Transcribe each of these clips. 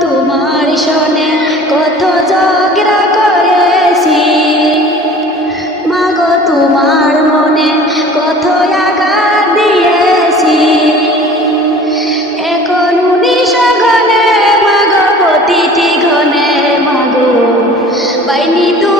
তোমার শোনে কত ঝগড়া করেছি। মাগো, তোমার মনে কত আঘাত দিয়েছি। এখন উনিশ ঘনে প্রতিটি ঘনে বাইনি তোমার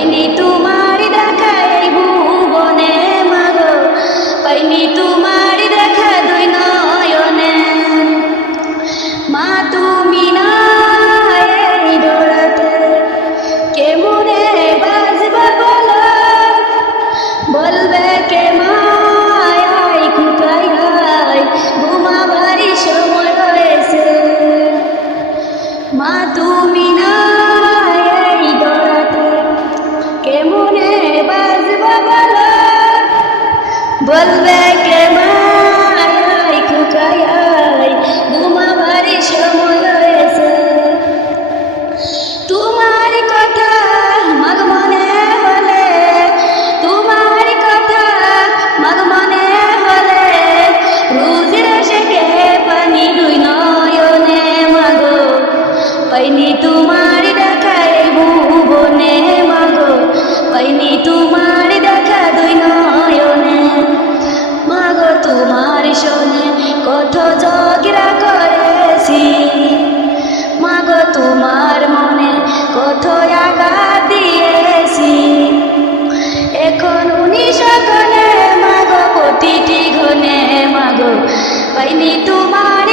পাইনি তোমার তোমার দেখাই ভুবনে মাগো। পাইনি তোমার দেখা দুই নয়নে। মাগো, তোমার শোনে কত ঝগড়া করেছি। মাগো, তোমার মনে কত আঘাত দিয়েছি। এখন উনিশ গনে মাগো, প্রতিটি ঘনে মাগো। পাইনি তোমার